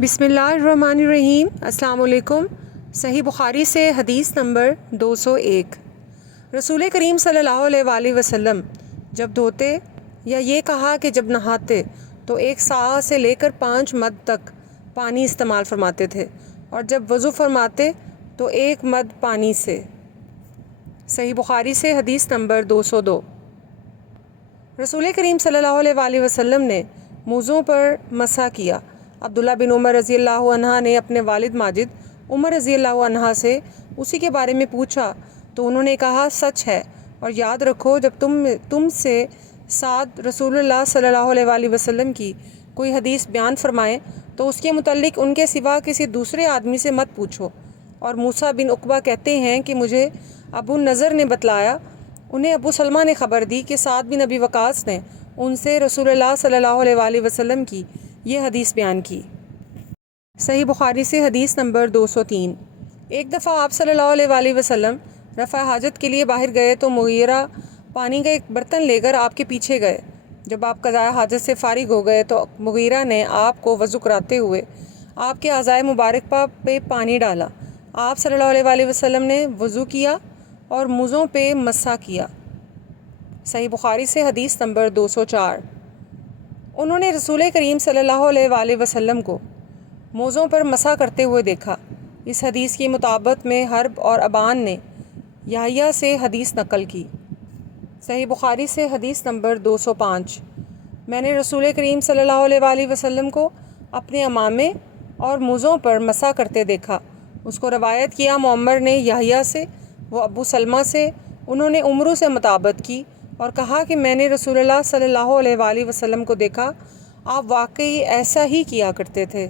بسم اللہ الرحمن الرحیم۔ السلام علیکم۔ صحیح بخاری سے حدیث نمبر 201۔ رسول کریم صلی اللہ علیہ وآلہ وسلم جب دھوتے یا یہ کہا کہ جب نہاتے تو 1 سا سے لے کر 5 مد تک پانی استعمال فرماتے تھے، اور جب وضو فرماتے تو 1 مد پانی سے۔ صحیح بخاری سے حدیث نمبر 202۔ رسول کریم صلی اللہ علیہ وآلہ وسلم نے موزوں پر مسح کیا۔ عبداللہ بن عمر رضی اللہ عنہ نے اپنے والد ماجد عمر رضی اللہ عنہ سے اسی کے بارے میں پوچھا تو انہوں نے کہا سچ ہے، اور یاد رکھو جب تم سے ساتھ رسول اللہ صلی اللہ علیہ وآلہ وسلم کی کوئی حدیث بیان فرمائیں تو اس کے متعلق ان کے سوا کسی دوسرے آدمی سے مت پوچھو۔ اور موسیٰ بن عقبہ کہتے ہیں کہ مجھے ابو نضر نے بتلایا، انہیں ابو سلمہ نے خبر دی کہ سعد بن ابی وقاص نے ان سے رسول اللہ صلی اللہ علیہ وآلہ وسلم کی یہ حدیث بیان کی۔ صحیح بخاری سے حدیث نمبر 203۔ ایک دفعہ آپ صلی اللہ علیہ وآلہ وسلم رفع حاجت کے لیے باہر گئے تو مغیرہ پانی کا ایک برتن لے کر آپ کے پیچھے گئے۔ جب آپ قضائے حاجت سے فارغ ہو گئے تو مغیرہ نے آپ کو وضو کراتے ہوئے آپ کے اعضائے مبارک پہ پانی ڈالا۔ آپ صلی اللہ علیہ وآلہ وسلم نے وضو کیا اور موزوں پہ مسح کیا۔ صحیح بخاری سے حدیث نمبر 204۔ انہوں نے رسول کریم صلی اللہ علیہ وآلہ وسلم کو موزوں پر مسح کرتے ہوئے دیکھا۔ اس حدیث کی مطابقت میں حرب اور ابان نے یحییٰ سے حدیث نقل کی۔ صحیح بخاری سے حدیث نمبر 205۔ میں نے رسول کریم صلی اللہ علیہ وآلہ وسلم کو اپنے امامے اور موزوں پر مسح کرتے دیکھا۔ اس کو روایت کیا معمر نے یحییٰ سے، وہ ابو سلمہ سے، انہوں نے عمرو سے مطابقت کی اور کہا کہ میں نے رسول اللہ صلی اللہ علیہ وآلہ وسلم کو دیکھا، آپ واقعی ایسا ہی کیا کرتے تھے۔